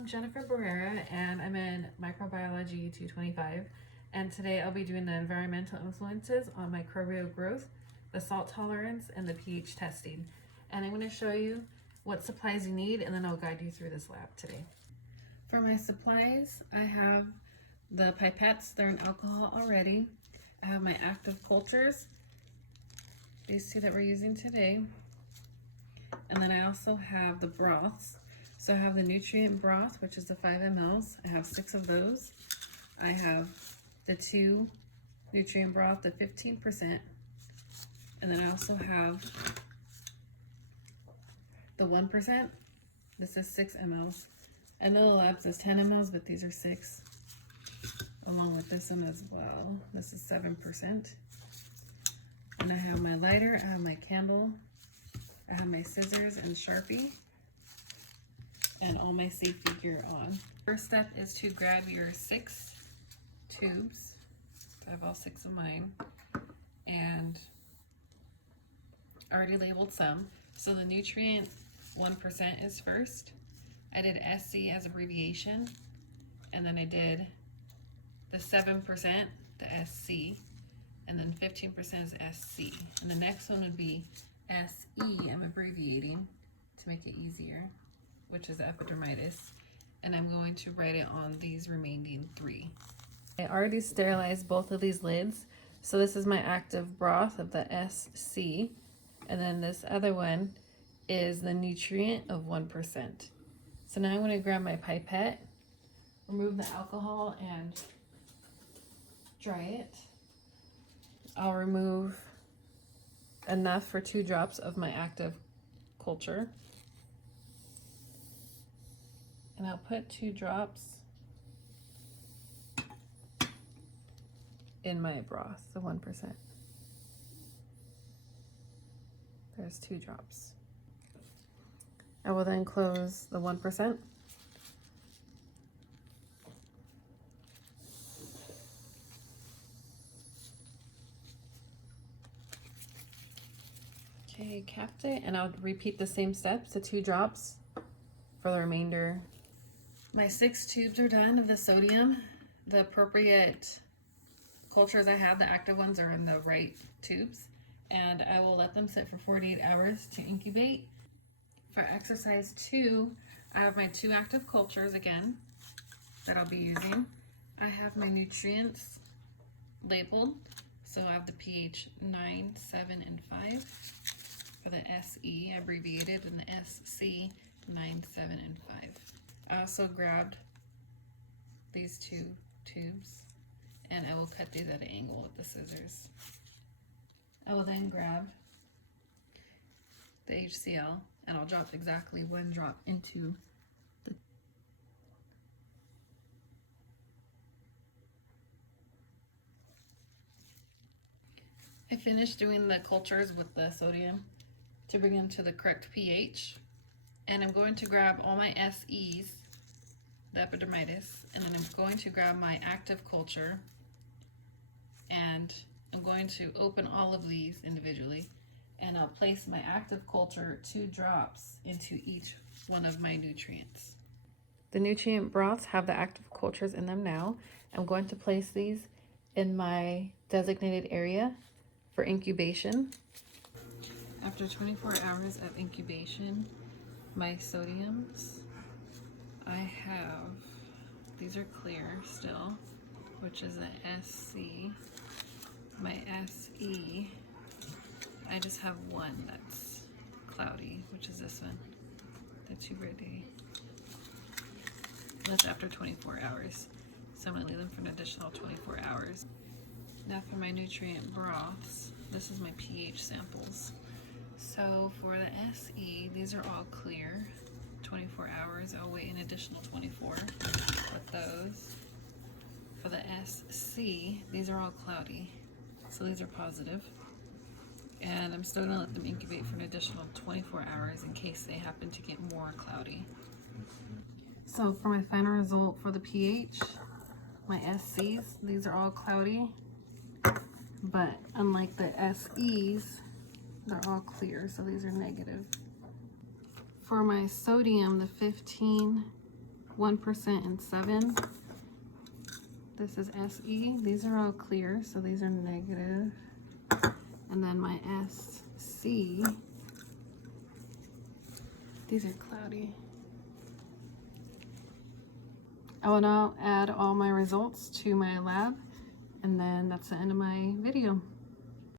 I'm Jennifer Barrera and I'm in Microbiology 225, and today I'll be doing the environmental influences on microbial growth, the salt tolerance, and the pH testing. And I'm going to show you what supplies you need, and then I'll guide you through this lab today. For my supplies, I have the pipettes. They're in alcohol already. I have my active cultures, these two that we're using today. And then I also have the broths. So I have the nutrient broth, which is the 5 mLs. I have 6 of those. I have the 2 nutrient broth, the 15%. And then I also have the 1%. This is 6 mLs. I know the lab says 10 mLs, but these are 6. Along with this one as well. This is 7%. And I have my lighter, I have my candle, I have my scissors and Sharpie, and all my safety gear on. First step is to grab your 6 tubes. I have all 6 of mine, and I already labeled some. So the nutrient 1% is first. I did SC as abbreviation, and then I did the 7%, the SC, and then 15% is SC. And the next one would be SE, I'm abbreviating to make it easier, which is epidermidis, and I'm going to write it on these remaining 3. I already sterilized both of these lids, so this is my active broth of the SC, and then this other one is the nutrient of 1%. So now I'm going to grab my pipette, remove the alcohol, and dry it. I'll remove enough for 2 drops of my active culture. And I'll put 2 drops in my broth, the 1%. There's 2 drops. I will then close the 1%. Okay, capped it, and I'll repeat the same steps, the 2 drops for the remainder. My 6 tubes are done of the sodium. The appropriate cultures I have, the active ones, are in the right tubes, and I will let them sit for 48 hours to incubate. For exercise 2, I have my 2 active cultures again that I'll be using. I have my nutrients labeled, so I have the pH 9, 7, and 5 for the SE abbreviated, and the SC 9, 7, and 5. I also grabbed these 2 tubes, and I will cut these at an angle with the scissors. I will then grab the HCl, and I'll drop exactly 1 drop into the I finished doing the cultures with the sodium to bring them to the correct pH, and I'm going to grab all my SEs, the epidermidis, and then I'm going to grab my active culture, and I'm going to open all of these individually, and I'll place my active culture 2 drops into each one of my nutrients. The nutrient broths have the active cultures in them now. I'm going to place these in my designated area for incubation. After 24 hours of incubation, my sodiums, I have, these are clear still, which is a SC. My SE, I just have 1 that's cloudy, which is this one, the tuberity. That's after 24 hours. So I'm going to leave them for an additional 24 hours. Now for my nutrient broths, this is my pH samples. So for the SE, these are all clear, 24 hours. I'll wait an additional 24 with those. For the SC, these are all cloudy, so these are positive. And I'm still gonna let them incubate for an additional 24 hours in case they happen to get more cloudy. So for my final result for the pH, my SCs, these are all cloudy, but unlike the SEs, they're all clear, so these are negative. For my sodium, the 15, 1% and 7. This is SE. These are all clear, so these are negative. And then my SC, these are cloudy. I will now add all my results to my lab, and then that's the end of my video.